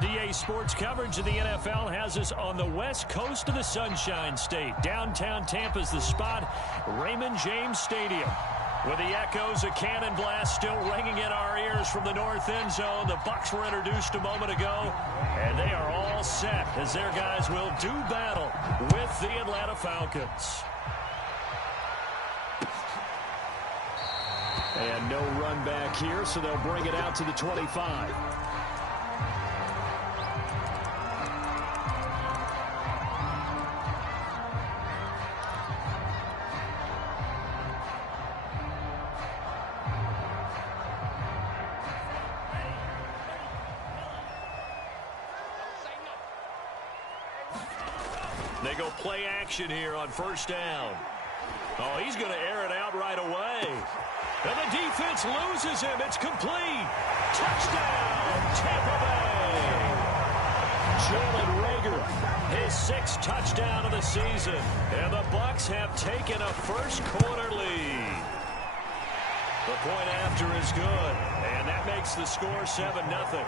DA Sports coverage of the NFL has us on the west coast of the Sunshine State. Downtown Tampa's the spot, Raymond James Stadium. With the echoes of cannon blast still ringing in our ears from the north end zone, the Bucs were introduced a moment ago, and they are all set as their guys will do battle with the Atlanta Falcons. And no run back here, so they'll bring it out to the 25. They go play action here on first down. Oh, he's going to air it out right away. And the defense loses him. It's complete. Touchdown, Tampa Bay. Jalen Reagor, his 6th touchdown of the season. And the Bucs have taken a first-quarter lead. The point after is good. And that makes the score 7-0.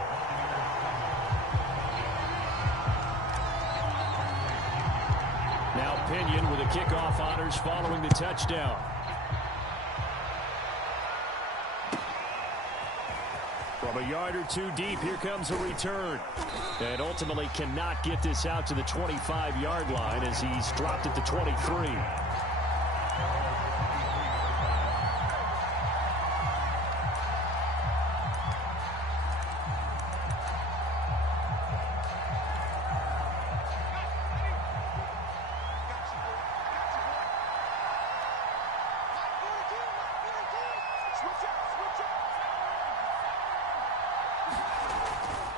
Now Pinion with the kickoff honors following the touchdown. From a yard or two deep, here comes a return. And ultimately cannot get this out to the 25-yard line as he's dropped at the 23.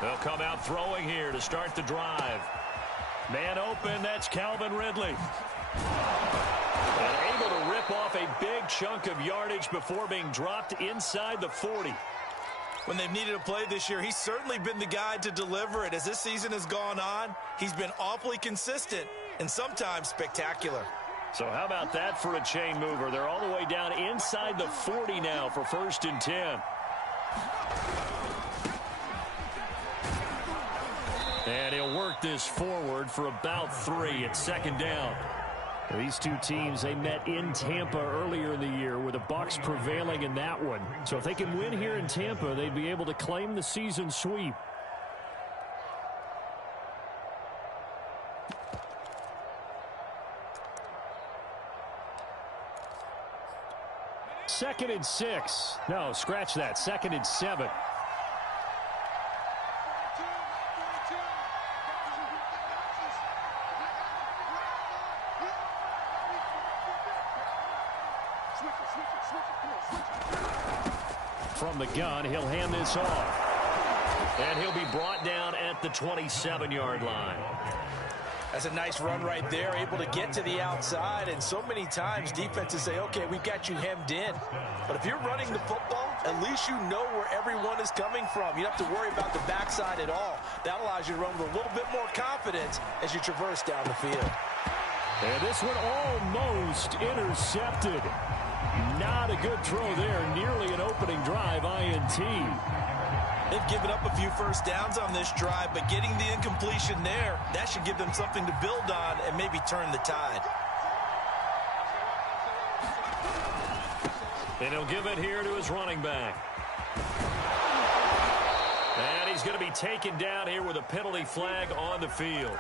They'll come out throwing here to start the drive. Man open, that's Calvin Ridley. And able to rip off a big chunk of yardage before being dropped inside the 40. When they've needed a play this year, he's certainly been the guy to deliver it. As this season has gone on, he's been awfully consistent and sometimes spectacular. So how about that for a chain mover? They're all the way down inside the 40 now for 1st and 10. And he'll work this forward for about 3 at 2nd down. These two teams, they met in Tampa earlier in the year with the Bucs prevailing in that one. So if they can win here in Tampa, they'd be able to claim the season sweep. Second and 6. No, scratch that. 2nd and 7. From the gun, he'll hand this off. And he'll be brought down at the 27-yard line. That's a nice run right there, able to get to the outside. And so many times defenses say, okay, we've got you hemmed in. But if you're running the football, at least you know where everyone is coming from. You don't have to worry about the backside at all. That allows you to run with a little bit more confidence as you traverse down the field. And this one almost intercepted. Not a good throw there. Nearly an opening drive INT. They've given up a few first downs on this drive, but getting the incompletion there, that should give them something to build on and maybe turn the tide. And he'll give it here to his running back. And he's going to be taken down here with a penalty flag on the field.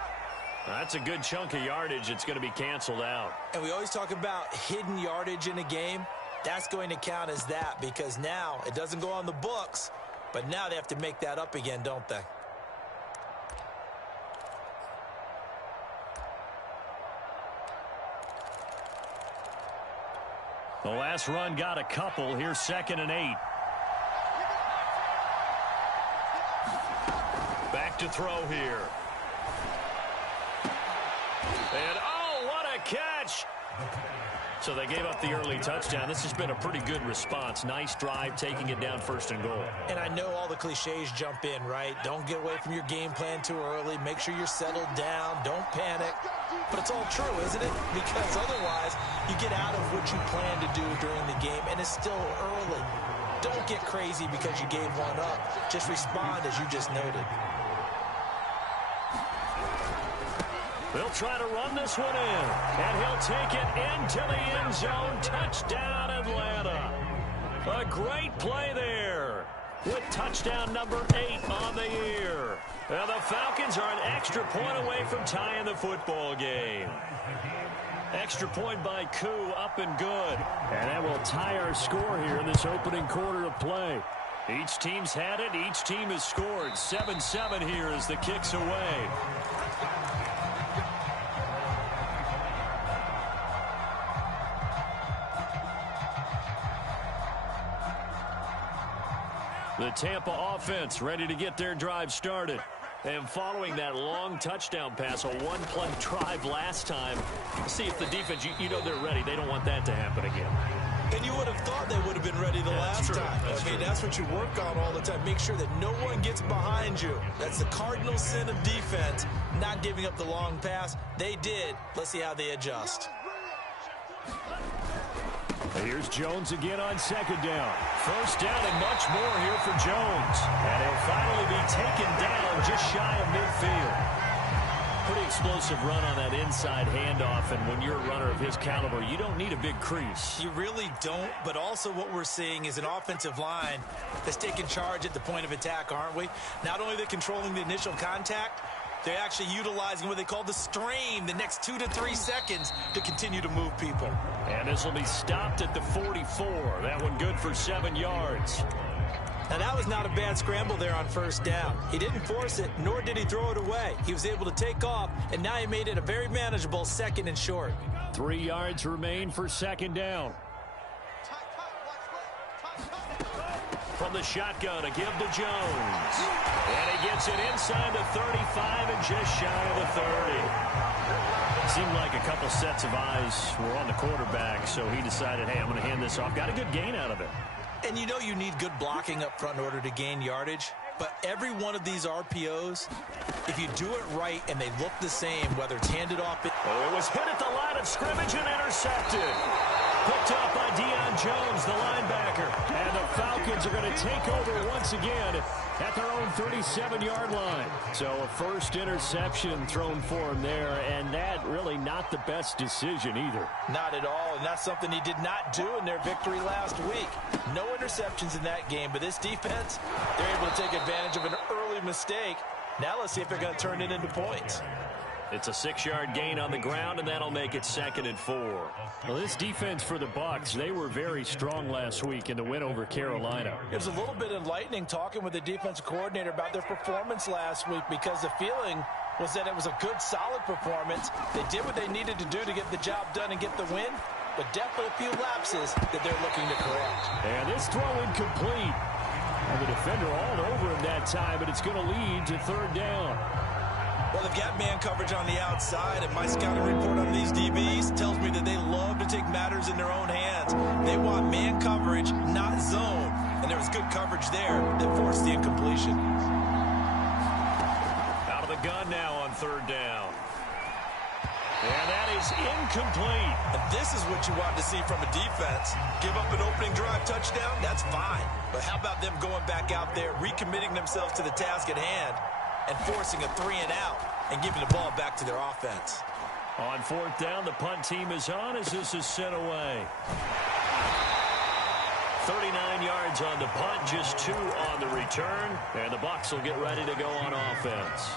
That's a good chunk of yardage. It's going to be canceled out. And we always talk about hidden yardage in a game. That's going to count as that because now it doesn't go on the books, but now they have to make that up again, don't they? The last run got a couple. Here's 2nd and 8. Back to throw here. And, oh, what a catch! So they gave up the early touchdown. This has been a pretty good response. Nice drive, taking it down 1st and goal. And I know all the cliches jump in, right? Don't get away from your game plan too early. Make sure you're settled down. Don't panic. But it's all true, isn't it? Because otherwise, you get out of what you plan to do during the game, and it's still early. Don't get crazy because you gave one up. Just respond as you just noted. They'll try to run this one in, and he'll take it into the end zone. Touchdown, Atlanta. A great play there with touchdown number 8 on the year. And the Falcons are an extra point away from tying the football game. Extra point by Koo, up and good. And that will tie our score here in this opening quarter of play. Each team's had it. Each team has scored. 7-7 here as the kick's away. The Tampa offense ready to get their drive started. And following that long touchdown pass, a one-play drive last time, see if the defense, you know they're ready. They don't want that to happen again. And you would have thought they would have been ready the last time. That's what you work on all the time. Make sure that no one gets behind you. That's the cardinal sin of defense, not giving up the long pass. They did. Let's see how they adjust. Here's Jones again on second down. First down and much more here for Jones. And he'll finally be taken down just shy of midfield. Pretty explosive run on that inside handoff, and when you're a runner of his caliber, you don't need a big crease. You really don't, but also what we're seeing is an offensive line that's taking charge at the point of attack, aren't we? Not only are they controlling the initial contact, they're actually utilizing what they call the strain, the next 2 to 3 seconds to continue to move people. And this will be stopped at the 44. That one good for 7 yards. Now, that was not a bad scramble there on first down. He didn't force it, nor did he throw it away. He was able to take off, and now he made it a very manageable 2nd and short. 3 yards remain for second down. From the shotgun, a give to Jones. And he gets it inside the 35 and just shy of the 30. Seemed like a couple sets of eyes were on the quarterback, so he decided, hey, I'm going to hand this off. Got a good gain out of it. And you know you need good blocking up front in order to gain yardage. But every one of these RPOs, if you do it right and they look the same, whether it's handed off. Oh, it was hit at the line of scrimmage and intercepted. Picked up by Deion Jones, the linebacker. And the Falcons are going to take over once again at their own 37-yard line. So a first interception thrown for him there, and that really not the best decision either. Not at all, and that's something he did not do in their victory last week. No interceptions in that game, but this defense, they're able to take advantage of an early mistake. Now let's see if they're going to turn it into points. It's a 6-yard gain on the ground, and that'll make it 2nd and 4. Well, this defense for the Bucs, they were very strong last week in the win over Carolina. It was a little bit enlightening talking with the defensive coordinator about their performance last week, because the feeling was that it was a good, solid performance. They did what they needed to do to get the job done and get the win, but definitely a few lapses that they're looking to correct. And this throw incomplete. And the defender all over him that time, but it's going to lead to 3rd down. Well, they've got man coverage on the outside, and my scouting report on these DBs tells me that they love to take matters in their own hands. They want man coverage, not zone. And there was good coverage there that forced the incompletion. Out of the gun now on 3rd down. And that is incomplete. And this is what you want to see from a defense. Give up an opening drive touchdown, that's fine. But how about them going back out there, recommitting themselves to the task at hand, and forcing a 3-and-out and giving the ball back to their offense. On 4th down, the punt team is on as this is sent away. 39 yards on the punt, just 2 on the return. And the Bucs will get ready to go on offense.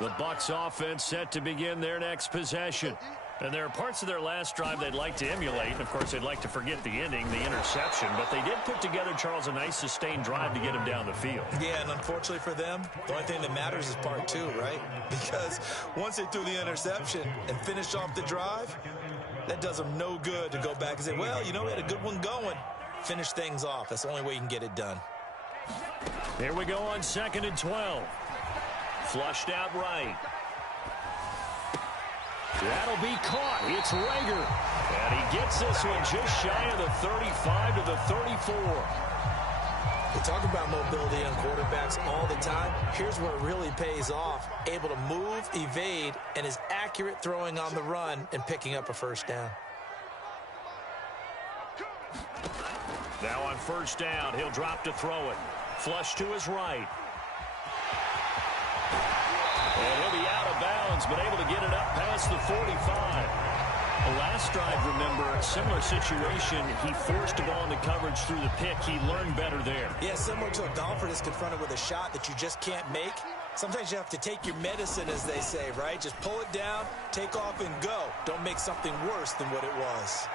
The Bucs offense set to begin their next possession. And there are parts of their last drive they'd like to emulate. And, of course, they'd like to forget the ending, the interception. But they did put together, Charles, a nice sustained drive to get him down the field. Yeah, and unfortunately for them, the only thing that matters is part 2, right? Because once they threw the interception and finished off the drive, that does them no good to go back and say, well, you know, we had a good one going. Finish things off. That's the only way you can get it done. Here we go on 2nd and 12. Flushed out right. That'll be caught. It's Rager. And he gets this one just shy of the 35 to the 34. We talk about mobility on quarterbacks all the time. Here's where it really pays off. Able to move, evade, and is accurate throwing on the run and picking up a first down. Now on first down, he'll drop to throw it. Flush to his right. And he'll be out of bounds, but able to get it up past the 45. The last drive, remember, similar situation. He forced the ball into coverage through the pick. He learned better there. Yeah, similar to a golfer that's confronted with a shot that you just can't make. Sometimes you have to take your medicine, as they say, right? Just pull it down, take off, and go. Don't make something worse than what it was.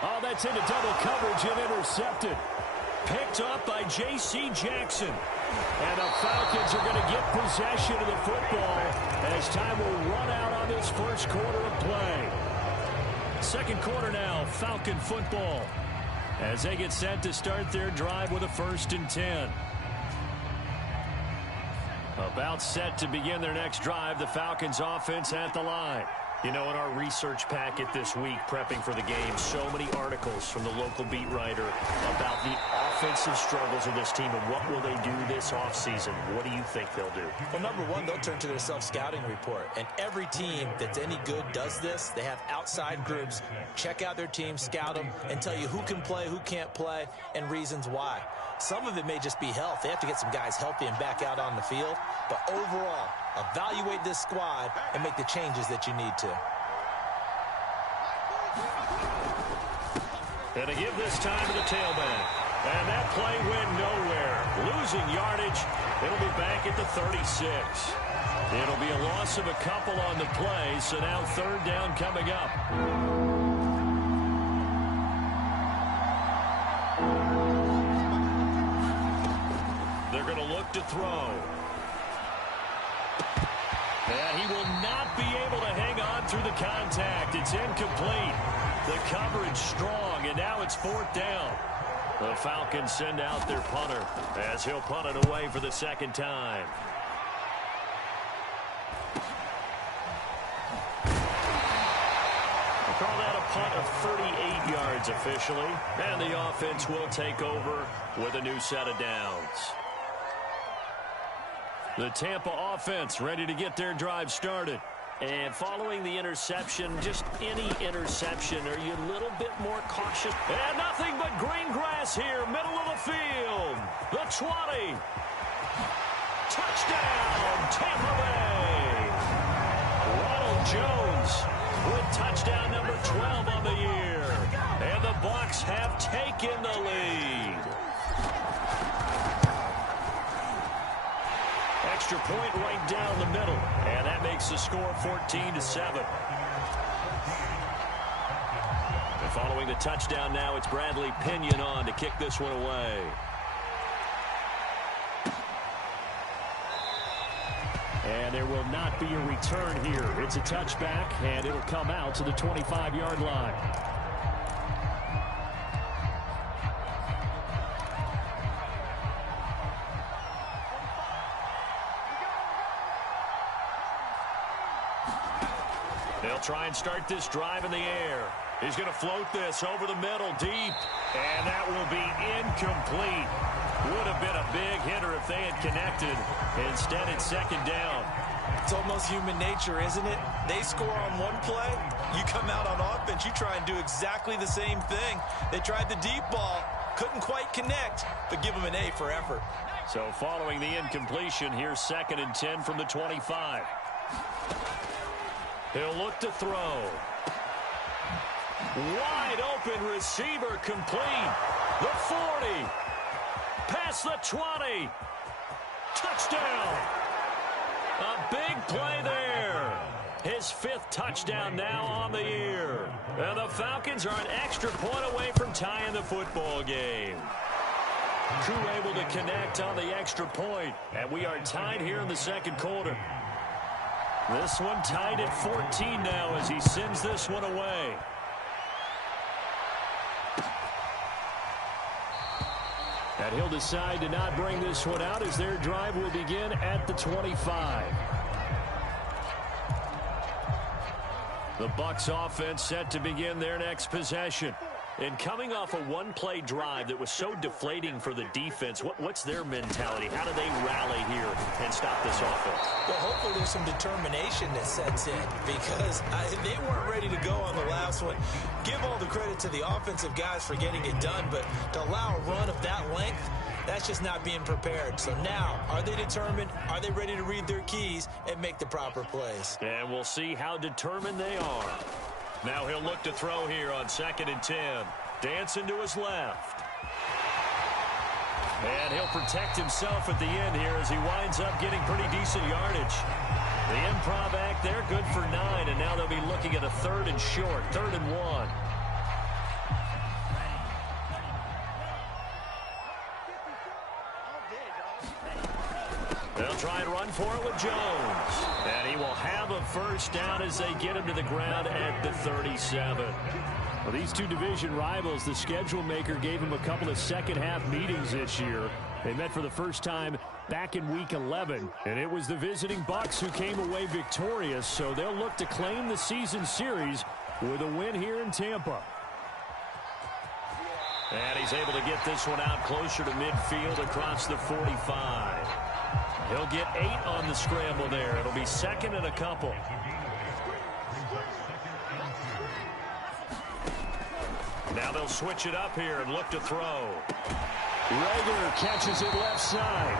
Oh, that's into double coverage and intercepted. Picked up by J.C. Jackson. And the Falcons are going to get possession of the football as time will run out on this first quarter of play. Second quarter now, Falcon football, as they get set to start their drive with a 1st and 10. About set to begin their next drive, the Falcons offense at the line. You know, in our research packet this week, prepping for the game, so many articles from the local beat writer about the offensive struggles of this team and what will they do this offseason. What do you think they'll do? Well, number one, they'll turn to their self-scouting report. And every team that's any good does this. They have outside groups. Check out their team, scout them, and tell you who can play, who can't play, and reasons why. Some of it may just be health. They have to get some guys healthy and back out on the field. But overall, evaluate this squad and make the changes that you need to. And to give this time to the tailback. And that play went nowhere. Losing yardage. It'll be back at the 36. It'll be a loss of a couple on the play. So now 3rd down coming up. They're going to look to throw. And he will not be able to hang on through the contact. It's incomplete. The coverage strong, and now it's 4th down. The Falcons send out their punter as he'll punt it away for the 2nd time. We'll call that a punt of 38 yards officially. And the offense will take over with a new set of downs. The Tampa offense ready to get their drive started. And following the interception, just any interception, are you a little bit more cautious? And nothing but green grass here, middle of the field. The 20. Touchdown, Tampa Bay. Ronald Jones with touchdown number 12 on the year. And the Bucs have taken the lead. Extra point right down the middle, and that makes the score 14-7. And following the touchdown now, it's Bradley Pinion on to kick this one away. And there will not be a return here. It's a touchback, and it'll come out to the 25-yard line. They'll try and start this drive in the air. He's going to float this over the middle deep. And that will be incomplete. Would have been a big hitter if they had connected. Instead, it's 2nd down. It's almost human nature, isn't it? They score on one play. You come out on offense, you try and do exactly the same thing. They tried the deep ball. Couldn't quite connect, but give them an A for effort. So following the incompletion, here's 2nd and 10 from the 25. He'll look to throw. Wide open receiver complete. The 40. Past the 20. Touchdown. A big play there. His 5th touchdown now on the year. And the Falcons are an extra point away from tying the football game. Crew able to connect on the extra point. And we are tied here in the 2nd quarter. This one tied at 14 now as he sends this one away. And he'll decide to not bring this one out as their drive will begin at the 25. The Bucs offense set to begin their next possession. And coming off a one-play drive that was so deflating for the defense, what's their mentality? How do they rally here and stop this offense? Well, hopefully there's some determination that sets in because they weren't ready to go on the last one. Give all the credit to the offensive guys for getting it done, but to allow a run of that length, that's just not being prepared. So now, are they determined? Are they ready to read their keys and make the proper plays? And we'll see how determined they are. Now he'll look to throw here on 2nd and 10. Dancing to his left. And he'll protect himself at the end here as he winds up getting pretty decent yardage. The improv act there, good for 9, and now they'll be looking at a 3rd and short, 3rd and 1. They'll try and run for it with Jones. And he will have a first down as they get him to the ground at the 37. Well, these two division rivals, the schedule maker gave them a couple of second-half meetings this year. They met for the first time back in Week 11, and it was the visiting Bucs who came away victorious, so they'll look to claim the season series with a win here in Tampa. And he's able to get this one out closer to midfield across the 45. He'll get 8 on the scramble there. It'll be 2nd and a couple. Now they'll switch it up here and look to throw. Rager catches it left side.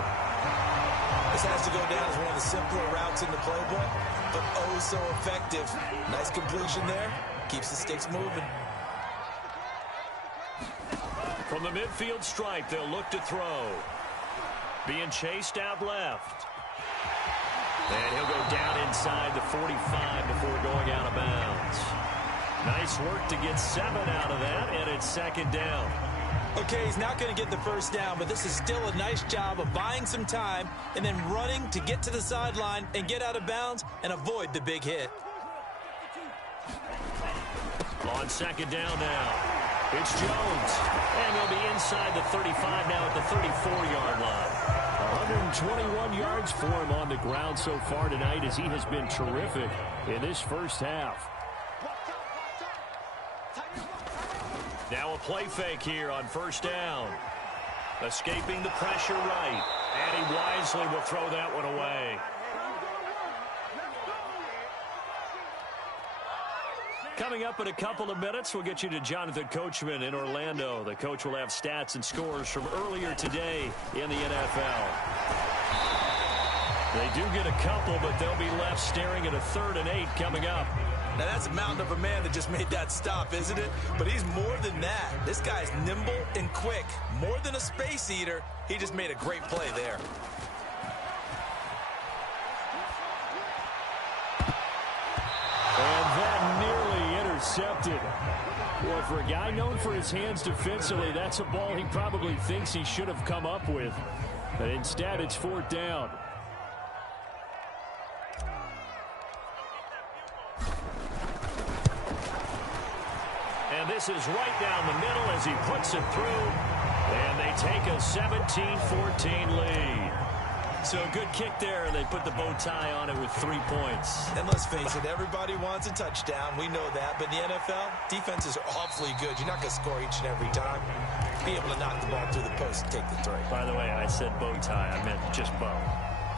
This has to go down as one of the simpler routes in the playbook, but oh so effective. Nice completion there. Keeps the sticks moving. From the midfield stripe, they'll look to throw. Being chased out left. And he'll go down inside the 45 before going out of bounds. Nice work to get 7 out of that, and it's 2nd down. Okay, he's not going to get the first down, but this is still a nice job of buying some time and then running to get to the sideline and get out of bounds and avoid the big hit. On 2nd down now, it's Jones. And they'll be inside the 35 now at the 34-yard line. 121 yards for him on the ground so far tonight as he has been terrific in this first half. Now a play fake here on 1st down. Escaping the pressure right. And he wisely will throw that one away. Coming up in a couple of minutes, we'll get you to Jonathan Coachman in Orlando. The coach will have stats and scores from earlier today in the NFL. They do get a couple, but they'll be left staring at a 3rd and 8 coming up. Now, that's a mountain of a man that just made that stop, isn't it? But he's more than that. This guy's nimble and quick. More than a space eater, he just made a great play there. And that nearly intercepted. Well, for a guy known for his hands defensively, that's a ball he probably thinks he should have come up with. But instead, it's 4th down. And this is right down the middle as he puts it through. And they take a 17-14 lead. So a good kick there, and they put the bow tie on it with 3 points. And let's face it, everybody wants a touchdown. We know that. But in the NFL, defenses are awfully good. You're not going to score each and every time. Be able to knock the ball through the post and take the three. By the way, I said bow tie. I meant just bow.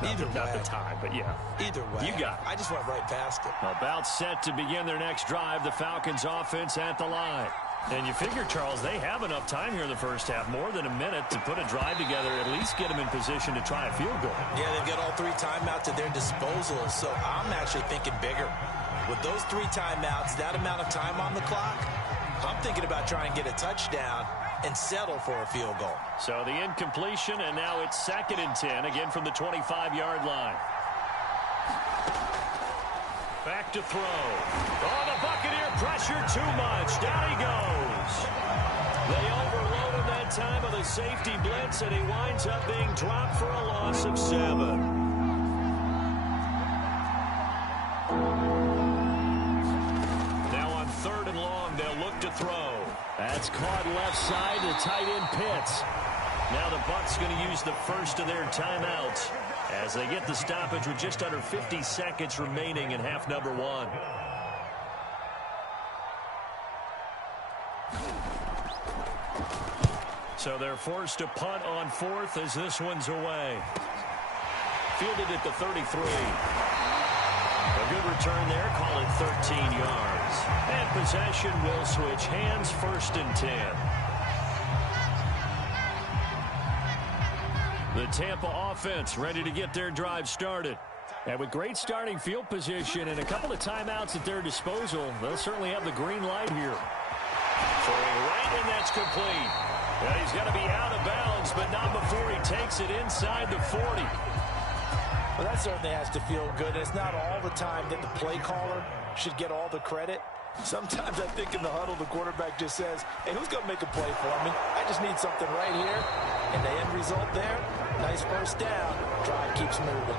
Not the tie, but yeah. Either way. You got it. I just went right past it. About set to begin their next drive. The Falcons offense at the line. And you figure, Charles, they have enough time here in the first half, more than a minute, to put a drive together, at least get them in position to try a field goal. Yeah, they've got all 3 timeouts at their disposal, so I'm actually thinking bigger. With those 3 timeouts, that amount of time on the clock, I'm thinking about trying to get a touchdown and settle for a field goal. So the incompletion, and now it's 2nd and 10, again from the 25-yard line. Back to throw. Oh, the Buccaneer pressure too much. Down he goes. They overload him that time with a safety blitz, and he winds up being dropped for a loss of 7. Now on 3rd and long, they'll look to throw. That's caught left side to tight end Pitts. Now the Bucs going to use the first of their timeouts as they get the stoppage with just under 50 seconds remaining in half number 1. So they're forced to punt on 4th as this one's away. Fielded at the 33. A good return there, call it 13 yards. And possession will switch hands, 1st and 10. The Tampa offense ready to get their drive started. And with great starting field position and a couple of timeouts at their disposal, they'll certainly have the green light here. Throwing right, and that's complete. And he's going to be out of bounds, but not before he takes it inside the 40. Well, that certainly has to feel good. It's not all the time that the play caller should get all the credit. Sometimes I think in the huddle, the quarterback just says, hey, who's going to make a play for me? I just need something right here. And the end result there, nice first down. Drive keeps moving.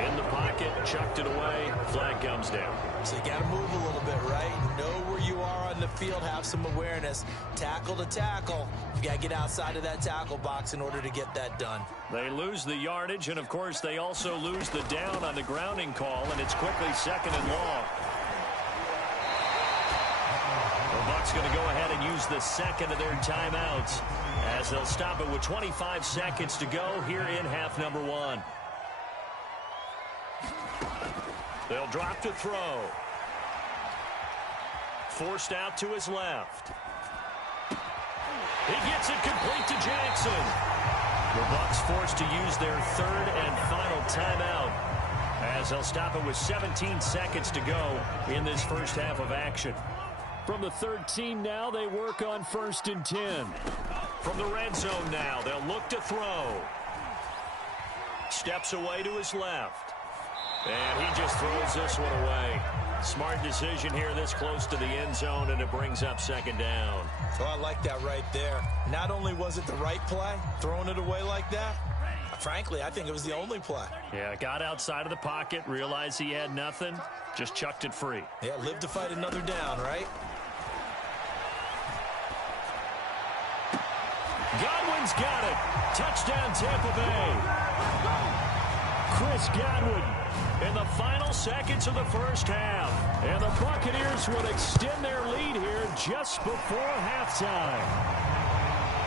In the pocket, chucked it away. Flag comes down. So you got to move a little bit, right? Know where you are on the field, have some awareness. Tackle to tackle. You got to get outside of that tackle box in order to get that done. They lose the yardage, and of course they also lose the down on the grounding call, and it's quickly 2nd and long. The Bucs going to go ahead and use the second of their timeouts as they'll stop it with 25 seconds to go here in half number 1. They'll drop to throw. Forced out to his left. He gets it complete to Jackson. The Bucs forced to use their 3rd and final timeout as they'll stop it with 17 seconds to go in this first half of action. From the 13 now, they work on 1st and 10. From the red zone now, they'll look to throw. Steps away to his left. And he just throws this one away. Smart decision here this close to the end zone, and it brings up 2nd down. Oh, I like that right there. Not only was it the right play, throwing it away like that, frankly, I think it was the only play. Yeah, got outside of the pocket, realized he had nothing, just chucked it free. Yeah, live to fight another down, right? Godwin's got it. Touchdown, Tampa Bay. Chris Godwin in the final seconds of the first half. And the Buccaneers would extend their lead here just before halftime.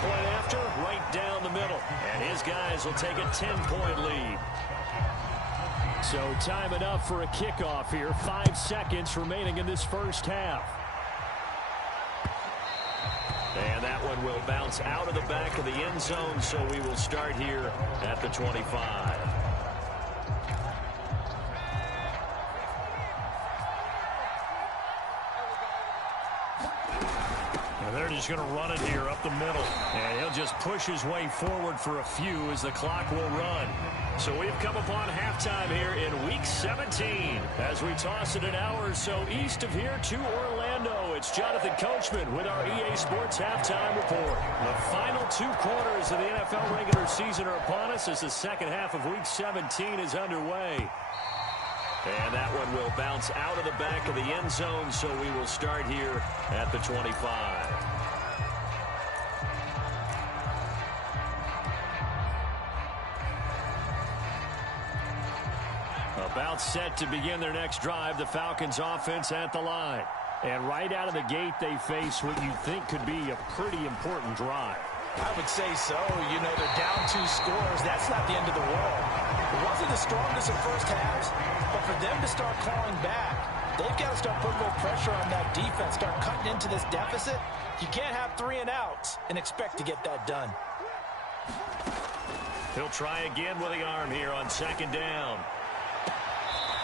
Point after, right down the middle. And his guys will take a 10-point lead. So time enough for a kickoff here. 5 seconds remaining in this first half. And that one will bounce out of the back of the end zone, so we will start here at the 25. And they're just going to run it here up the middle. And he'll just push his way forward for a few as the clock will run. So we've come upon halftime here in Week 17. As we toss it an hour or so east of here to Orlando, it's Jonathan Coachman with our EA Sports Halftime Report. The final 2 quarters of the NFL regular season are upon us as the second half of Week 17 is underway. And that one will bounce out of the back of the end zone, so we will start here at the 25. About set to begin their next drive, the Falcons offense at the line. And right out of the gate, they face what you think could be a pretty important drive. I would say so. You know, they're down 2 scores. That's not the end of the world. It wasn't the strongest of first halves, but for them to start clawing back, they've got to start putting a little pressure on that defense, start cutting into this deficit. You can't have 3 and outs and expect to get that done. He'll try again with the arm here on 2nd down.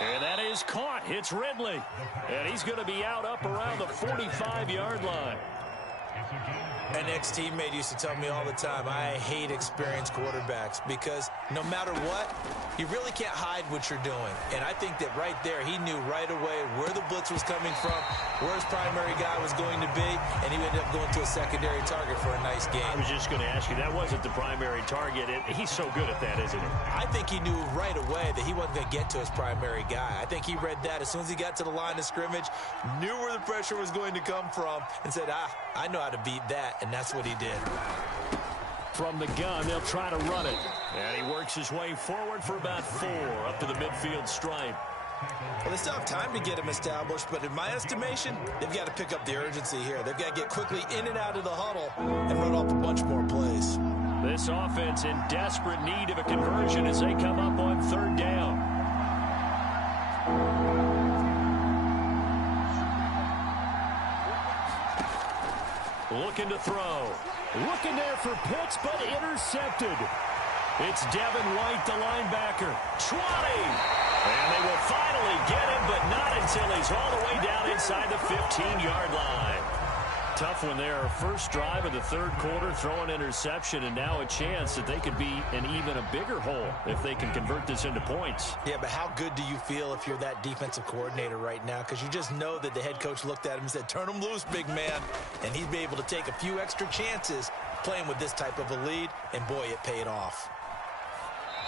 And that is caught. Hits Ridley. And he's going to be out up around the 45-yard line. An ex-teammate used to tell me all the time, I hate experienced quarterbacks because no matter what, you really can't hide what you're doing. And I think that right there, he knew right away where the blitz was coming from, where his primary guy was going to be, and he ended up going to a secondary target for a nice game. I was just going to ask you, that wasn't the primary target. He's so good at that, isn't he? I think he knew right away that he wasn't going to get to his primary guy. I think he read that as soon as he got to the line of scrimmage, knew where the pressure was going to come from, and said, I know how to beat that. And that's what he did. From the gun, they'll try to run it. And he works his way forward for about 4 up to the midfield stripe. Well, they still have time to get him established, but in my estimation, they've got to pick up the urgency here. They've got to get quickly in and out of the huddle and run off a bunch more plays. This offense in desperate need of a conversion as they come up on third down. Looking to throw. Looking there for Pitts, but intercepted. It's Devin White, the linebacker. 20! And they will finally get him, but not until he's all the way down inside the 15-yard line. Tough one there. First drive of the third quarter, throw an interception, and now a chance that they could be in even a bigger hole if they can convert this into points. Yeah, but how good do you feel if you're that defensive coordinator right now? Because you just know that the head coach looked at him and said, turn him loose, big man. And he'd be able to take a few extra chances playing with this type of a lead, and boy, it paid off.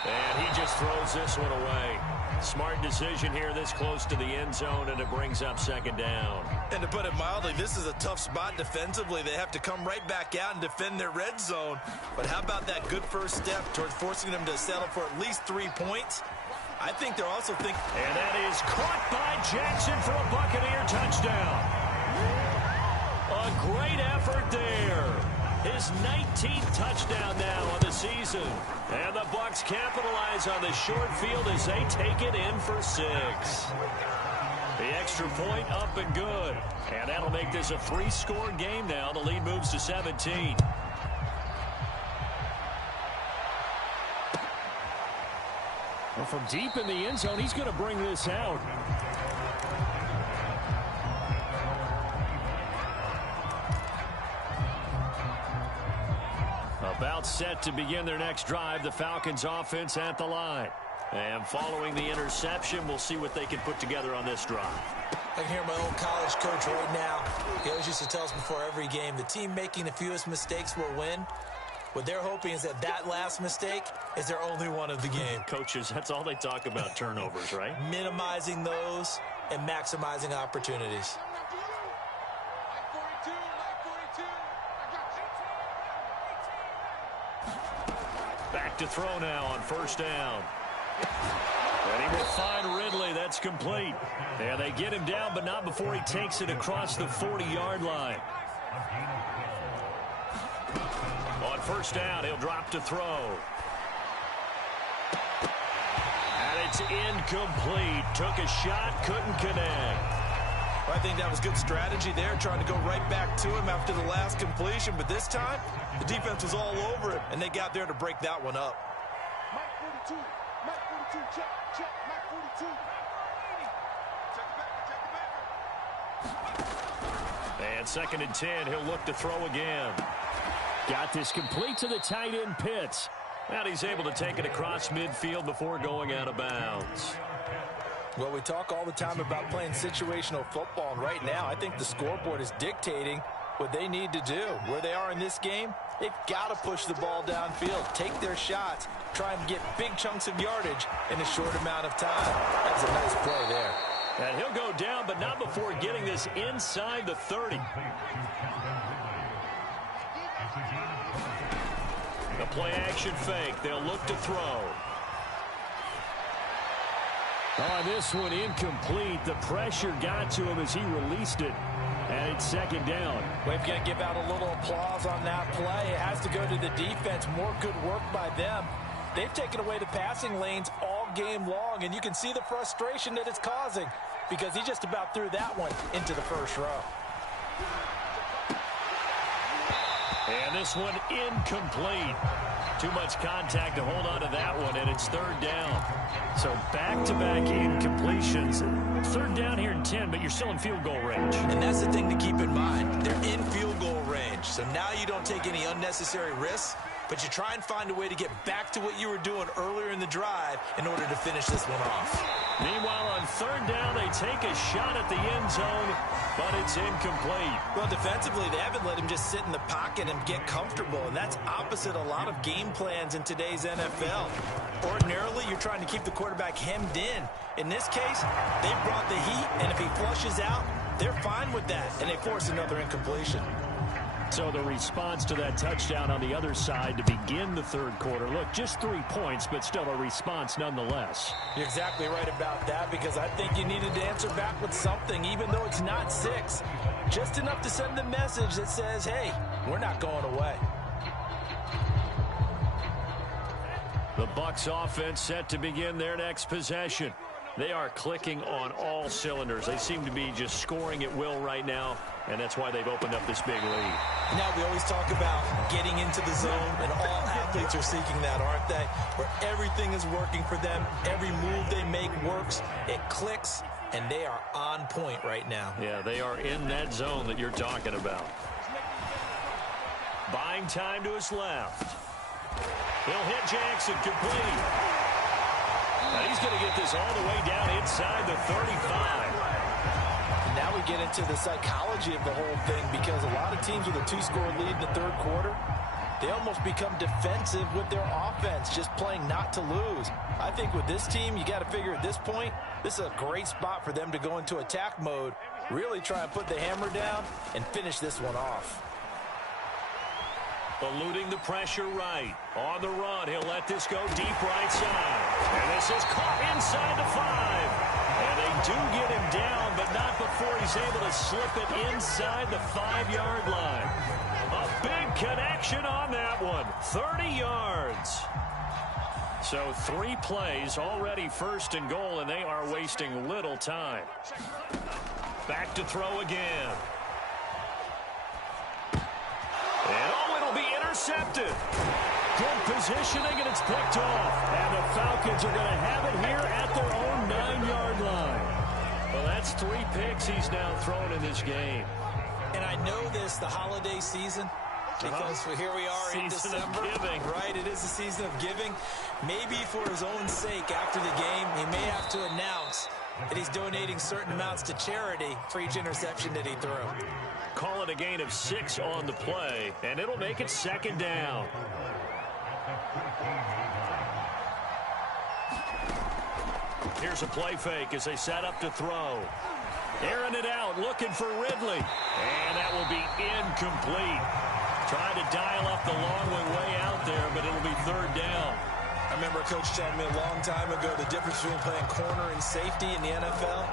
And he just throws this one away. Smart decision here this close to the end zone, and it brings up second down. And to put it mildly, this is a tough spot defensively. They have to come right back out and defend their red zone. But how about that good first step towards forcing them to settle for at least 3 points? I think they're also thinking... And that is caught by Jackson for a Buccaneer touchdown. A great effort there. His 19th touchdown now on the season. And the Bucs capitalize on the short field as they take it in for 6. The extra point up and good. And that'll make this a 3-score game now. The lead moves to 17. Well, from deep in the end zone, he's going to bring this out. About set to begin their next drive, the Falcons offense at the line. And following the interception, we'll see what they can put together on this drive. I can hear my old college coach right now. He always used to tell us before every game, the team making the fewest mistakes will win. What they're hoping is that that last mistake is their only one of the game. Coaches, that's all they talk about, turnovers, right? Minimizing those and maximizing opportunities. Back to throw now on first down. And he will find Ridley. That's complete. And they get him down, but not before he takes it across the 40-yard line. On first down, he'll drop to throw. And it's incomplete. Took a shot, couldn't connect. I think that was good strategy there, trying to go right back to him after the last completion. But this time, the defense was all over him, and they got there to break that one up. Mike 42, Mike 42, check, Mike 42. And 2nd and 10, he'll look to throw again. Got this complete to the tight end, Pitts. And he's able to take it across midfield before going out of bounds. Well, we talk all the time about playing situational football, and right now I think the scoreboard is dictating what they need to do. Where they are in this game, they've got to push the ball downfield, take their shots, try and get big chunks of yardage in a short amount of time. That's a nice play there. And he'll go down, but not before getting this inside the 30. The play action fake. They'll look to throw. On this one, incomplete. The pressure got to him as he released it. And it's 2nd down. We've got to give out a little applause on that play. It has to go to the defense. More good work by them. They've taken away the passing lanes all game long, and you can see the frustration that it's causing because he just about threw that one into the first row. And this one incomplete. Too much contact to hold on to that one, and it's 3rd down. So back-to-back incompletions. 3rd down here in 10, but you're still in field goal range. And that's the thing to keep in mind. They're in field goal range. So now you don't take any unnecessary risks, but you try and find a way to get back to what you were doing earlier in the drive in order to finish this one off. Meanwhile, on 3rd down, they take a shot at the end zone, but it's incomplete. Well, defensively, they haven't let him just sit in the pocket and get comfortable, and that's opposite a lot of game plans in today's NFL. Ordinarily, you're trying to keep the quarterback hemmed in. In this case, they brought the heat, and if he flushes out, they're fine with that, and they force another incompletion. So the response to that touchdown on the other side to begin the third quarter. Look, just 3 points, but still a response nonetheless. You're exactly right about that, because I think you needed to answer back with something, even though it's not 6. Just enough to send the message that says, hey, we're not going away. The Bucs offense set to begin their next possession. They are clicking on all cylinders. They seem to be just scoring at will right now, and that's why they've opened up this big lead. Now, we always talk about getting into the zone, and all athletes are seeking that, aren't they? Where everything is working for them, every move they make works, it clicks, and they are on point right now. Yeah, they are in that zone that you're talking about. Buying time to his left. He'll hit Jackson, complete. Now he's going to get this all the way down inside the 35. Now we get into the psychology of the whole thing, because a lot of teams with a 2-score lead in the third quarter, they almost become defensive with their offense, just playing not to lose. I think with this team, you got to figure at this point, this is a great spot for them to go into attack mode, really try and put the hammer down and finish this one off. Eluding the pressure right. On the run, he'll let this go deep right side. And this is caught inside the 5. And they do get him down, but not before he's able to slip it inside the 5-yard line. A big connection on that one. 30 yards. So 3 plays, already first and goal, and they are wasting little time. Back to throw again. And it'll be intercepted. Good positioning, and it's picked off. And the Falcons are going to have it here at their own 9-yard line. Well, that's 3 picks he's now thrown in this game. And I know this, the holiday season, because here we are in December. Right, it is the season of giving. Maybe for his own sake, after the game, he may have to announce that he's donating certain amounts to charity for each interception that he threw. Call it a gain of 6 on the play, and it'll make it 2nd down. Here's a play fake as they set up to throw. Airing it out, looking for Ridley. And that will be incomplete. Trying to dial up the long way out there, but it'll be 3rd down. I remember a coach telling me a long time ago the difference between playing corner and safety in the NFL.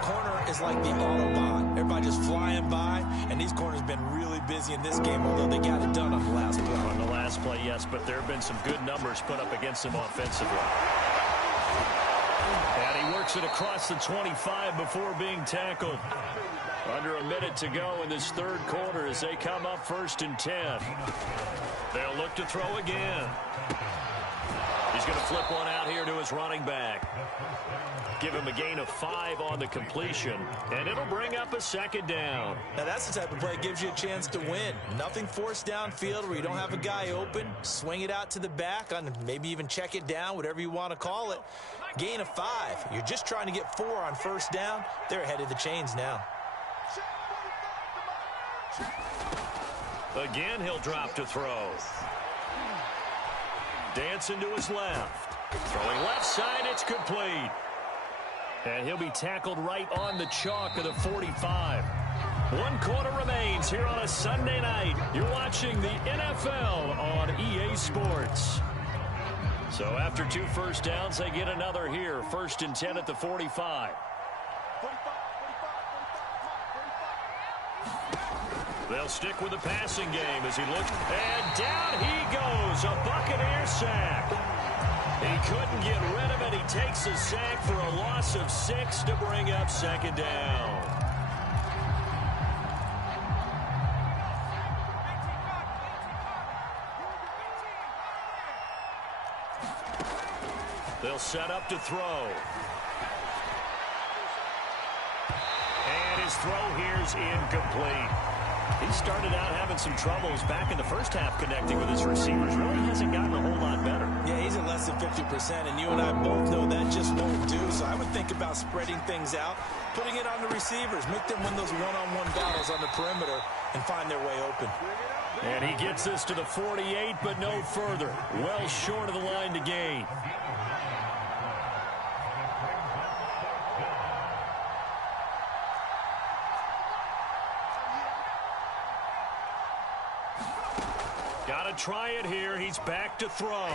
Corner is like the Autobahn. Everybody just flying by, and these corners have been really busy in this game, although they got it done on the last play. On the last play, yes, but there have been some good numbers put up against him offensively. And he works it across the 25 before being tackled. Under a minute to go in this third quarter as they come up 1st and 10. They'll look to throw again. He's going to flip one out here to his running back. Give him a gain of 5 on the completion, and it'll bring up a 2nd down. Now that's the type of play that gives you a chance to win. Nothing forced downfield where you don't have a guy open. Swing it out to the back, on maybe even check it down, whatever you want to call it. Gain of 5. You're just trying to get 4 on 1st down. They're ahead of the chains now. Again, he'll drop to throw. Dancing to his left. Throwing left side, it's complete. And he'll be tackled right on the chalk of the 45. 1 quarter remains here on a Sunday night. You're watching the NFL on EA Sports. So after 2 first downs, they get another here. 1st and 10 at the 45. They'll stick with the passing game as he looks. And down he goes. A Buccaneer sack. He couldn't get rid of it. He takes a sack for a loss of 6 to bring up 2nd down. They'll set up to throw. And his throw here's incomplete. He started out having some troubles back in the first half connecting with his receivers. Really hasn't gotten a whole lot better. Yeah, he's at less than 50%, and you and I both know that just won't do. So I would think about spreading things out, putting it on the receivers, make them win those one-on-one battles on the perimeter and find their way open. And he gets this to the 48, but no further. Well short of the line to gain. got to try it here. He's back to throw.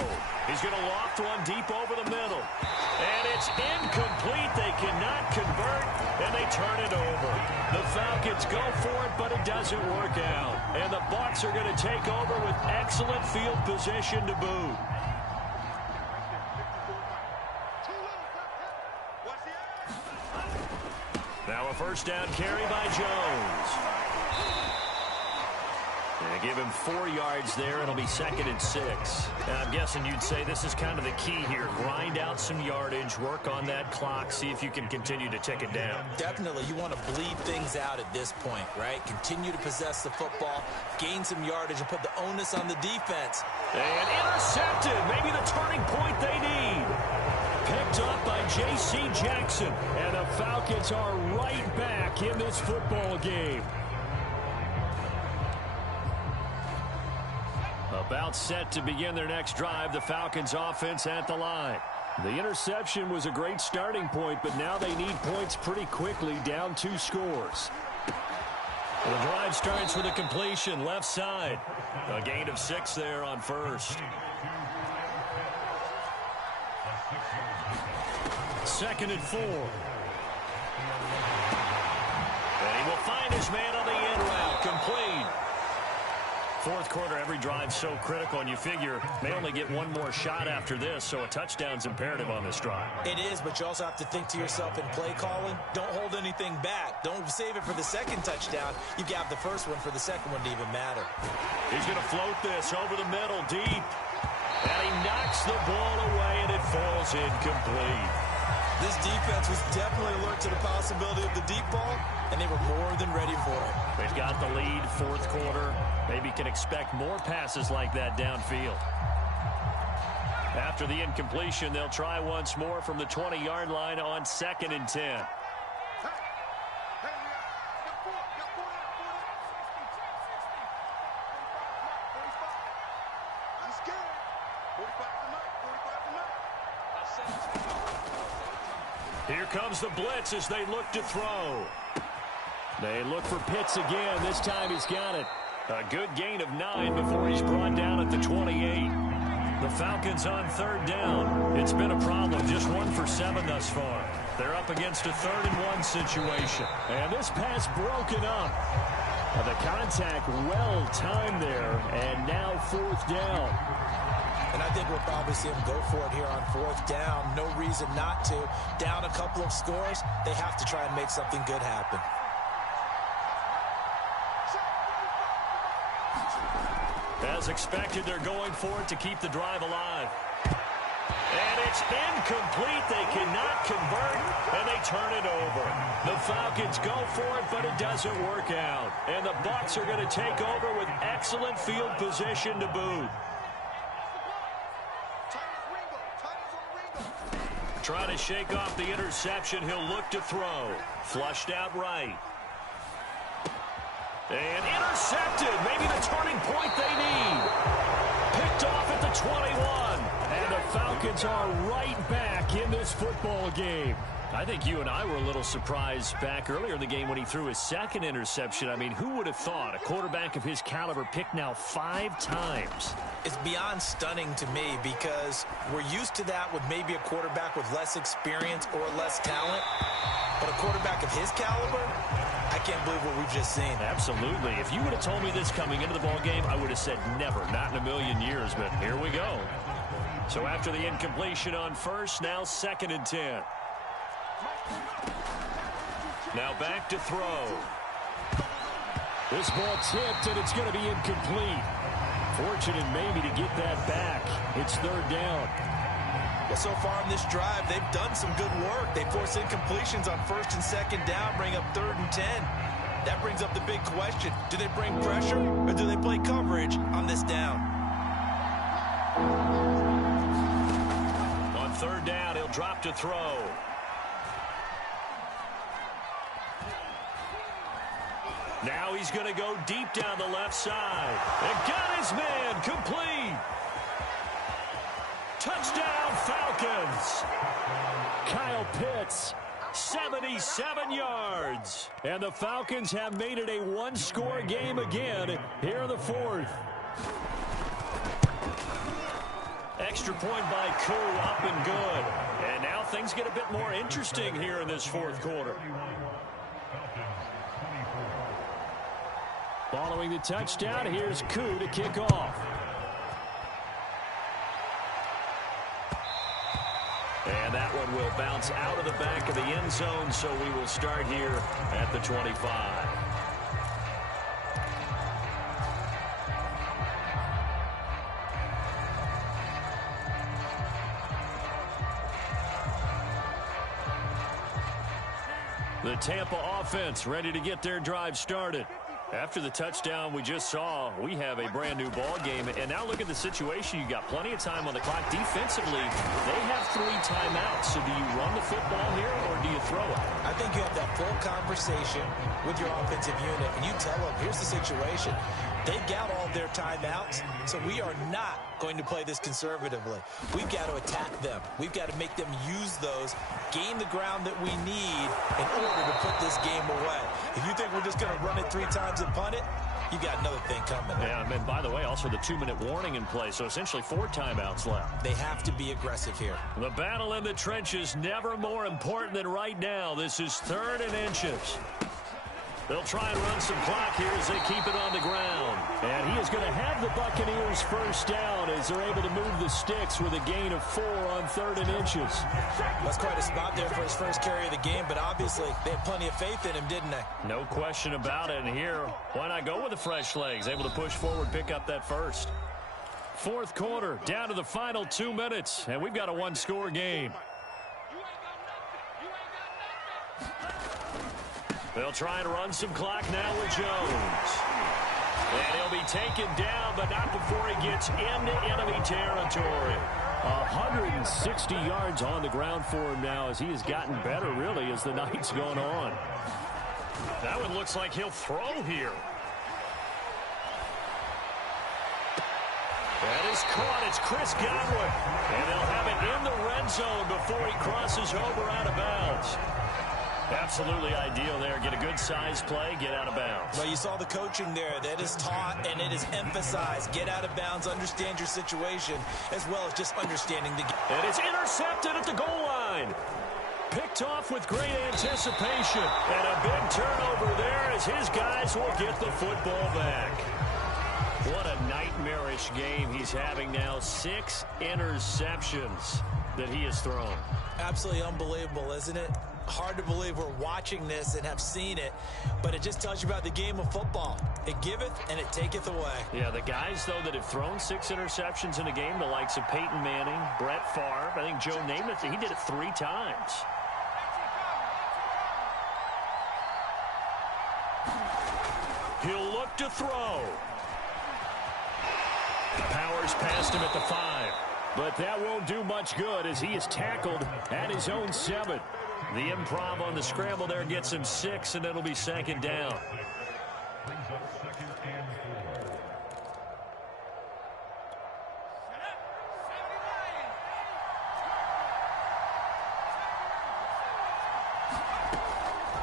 He's going to loft one deep over the middle. And it's incomplete. They cannot convert, and they turn it over. The Falcons go for it, but it doesn't work out. And the Bucs are going to take over with excellent field position to boot. Now a first down carry by Jones. And give him 4 yards there. It'll be 2nd and 6. And I'm guessing you'd say this is kind of the key here. Grind out some yardage, work on that clock, see if you can continue to tick it down. Definitely. You want to bleed things out at this point, right? Continue to possess the football, gain some yardage, and put the onus on the defense. And intercepted. Maybe the turning point they need. Picked up by J.C. Jackson. And the Falcons are right back in this football game. About set to begin their next drive, the Falcons offense at the line. The interception was a great starting point, but now they need points pretty quickly, down 2 scores. The drive starts with a completion, left side. A gain of 6 there on first. 2nd and 4. And he will find his man on the in route, complete. Fourth quarter, every drive so critical, and you figure may only get one more shot after this, so a touchdown's imperative on this drive. It is, but you also have to think to yourself in play calling, don't hold anything back. Don't save it for the second touchdown. You have the first one for the second one to even matter. He's going to float this over the middle, deep. And he knocks the ball away, and it falls incomplete. This defense was definitely alert to the possibility of the deep ball, and they were more than ready for it. They've got the lead, fourth quarter. Maybe can expect more passes like that downfield. After the incompletion, they'll try once more from the 20-yard line on 2nd and 10. Here comes the blitz as they look to throw. They look for Pitts again. This time he's got it. A good gain of 9 before he's brought down at the 28. The Falcons on 3rd down. It's been a problem. Just 1 for 7 thus far. They're up against a 3rd and 1 situation. And this pass broken up. The contact well timed there. And now 4th down. And I think we'll probably see him go for it here on 4th down. No reason not to. Down a couple of scores, they have to try and make something good happen. As expected, they're going for it to keep the drive alive. And it's incomplete. They cannot convert, and they turn it over. The Falcons go for it, but it doesn't work out. And the Bucs are going to take over with excellent field position to boot. Trying to shake off the interception. He'll look to throw. Flushed out right. And intercepted. Maybe the turning point they need. Picked off at the 21. And the Falcons are right back in this football game. I think you and I were a little surprised back earlier in the game when he threw his 2nd interception. I mean, who would have thought a quarterback of his caliber picked now 5 times? It's beyond stunning to me because we're used to that with maybe a quarterback with less experience or less talent. But a quarterback of his caliber, I can't believe what we've just seen. Absolutely. If you would have told me this coming into the ball game, I would have said never, not in a million years. But here we go. So after the incompletion on first, now 2nd and 10. Now back to throw. This ball tipped, and it's going to be incomplete. Fortunate maybe to get that back. It's 3rd down. Well, so far in this drive, they've done some good work. They force incompletions on 1st and 2nd down, bring up 3rd and 10. That brings up the big question. Do they bring pressure, or do they play coverage on this down? On 3rd down, he'll drop to throw. Now he's going to go deep down the left side. And got his man complete. Touchdown, Falcons. Kyle Pitts, 77 yards. And the Falcons have made it a 1-score game again here in the 4th. extra point by Koo, up and good. And now things get a bit more interesting here in this fourth quarter. Following the touchdown, here's Koo to kick off. And that one will bounce out of the back of the end zone, so we will start here at the 25. The Tampa offense ready to get their drive started. After the touchdown we just saw, we have a brand new ball game. And now look at the situation. You got plenty of time on the clock. Defensively, they have 3 timeouts. So do you run the football here or do you throw it? I think you have that full conversation with your offensive unit, and you tell them, here's the situation. They've got all their timeouts, so we are not going to play this conservatively. We've got to attack them. We've got to make them use those, gain the ground that we need in order to put this game away. If you think we're just going to run it 3 times and punt it, you got another thing coming. Yeah, and by the way, also the 2-minute warning in play, so essentially 4 timeouts left. They have to be aggressive here. The battle in the trenches never more important than right now. This is 3rd and inches. They'll try and run some clock here as they keep it on the ground. And he is going to have the Buccaneers first down as they're able to move the sticks with a gain of 4 on 3rd and inches. That's quite a spot there for his first carry of the game, but obviously they had plenty of faith in him, didn't they? No question about it. And here, why not go with the fresh legs? Able to push forward, pick up that first. Fourth quarter, down to the final 2 minutes, and we've got a 1-score game. They'll try and run some clock now with Jones. And he'll be taken down, but not before he gets into enemy territory. 160 yards on the ground for him now as he has gotten better, really, as the night's gone on. That one looks like he'll throw here. That is caught. It's Chris Godwin. And they'll have it in the red zone before he crosses over out of bounds. Absolutely ideal there. Get a good size play, get out of bounds. Well, you saw the coaching there. That is taught and it is emphasized. Get out of bounds, understand your situation, as well as just understanding the game. And it's intercepted at the goal line. Picked off with great anticipation. And a big turnover there as his guys will get the football back. What a nightmarish game he's having now. 6 interceptions that he has thrown. Absolutely unbelievable, isn't it? Hard to believe we're watching this and have seen it, but it just tells you about the game of football. It giveth and it taketh away. Yeah, the guys, though, that have thrown 6 interceptions in a game, the likes of Peyton Manning, Brett Favre, I think Joe Namath, he did it 3 times. He'll look to throw. Powers past him at the 5. But that won't do much good as he is tackled at his own 7. The improv on the scramble there gets him 6, and it'll be 2nd down.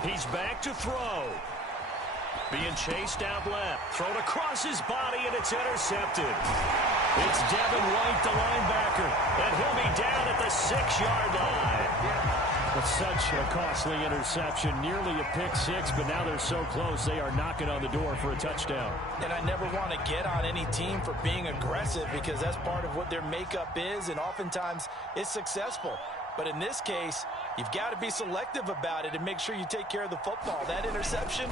He's back to throw. Being chased out left. Thrown across his body, and it's intercepted. It's Devin White, the linebacker, and he'll be down at the 6-yard line. It's such a costly interception, nearly a pick 6, but now they're so close they are knocking on the door for a touchdown. And I never want to get on any team for being aggressive because that's part of what their makeup is, and oftentimes it's successful. But in this case, you've got to be selective about it and make sure you take care of the football. That interception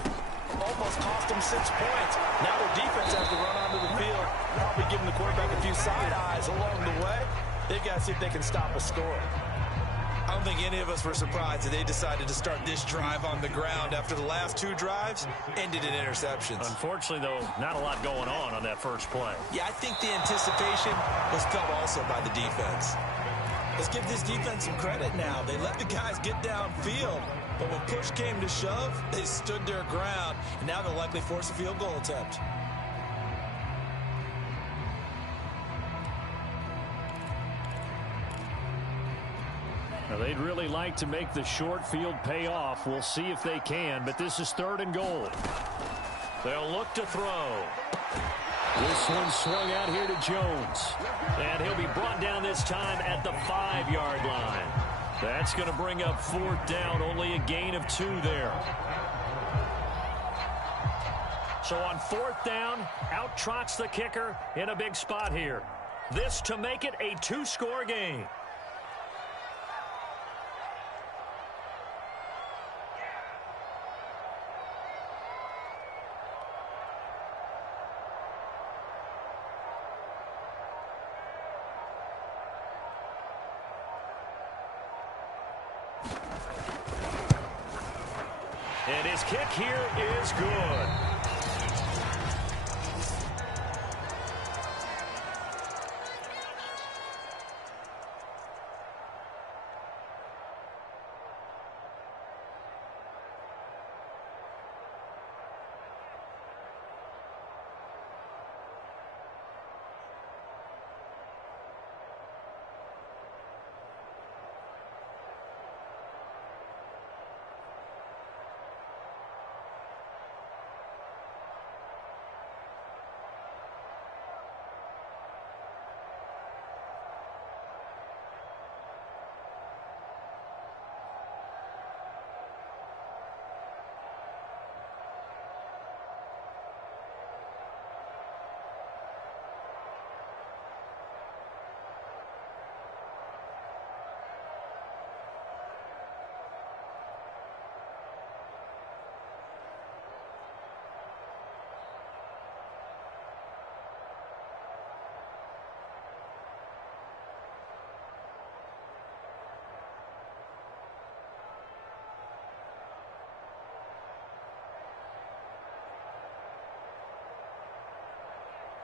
almost cost them 6 points. Now their defense has to run onto the field, probably giving the quarterback a few side eyes along the way. They've got to see if they can stop a score. I don't think any of us were surprised that they decided to start this drive on the ground after the last 2 drives ended in interceptions. Unfortunately, though, not a lot going on that first play. Yeah, I think the anticipation was felt also by the defense. Let's give this defense some credit now. They let the guys get downfield, but when push came to shove, they stood their ground, and now they'll likely force a field goal attempt. Now, they'd really like to make the short field pay off. We'll see if they can, but this is 3rd and goal. They'll look to throw. This one swung out here to Jones. And he'll be brought down this time at the 5-yard line. That's going to bring up 4th down, only a gain of 2 there. So on 4th down, out trots the kicker in a big spot here. This to make it a 2-score game. And his kick here is good.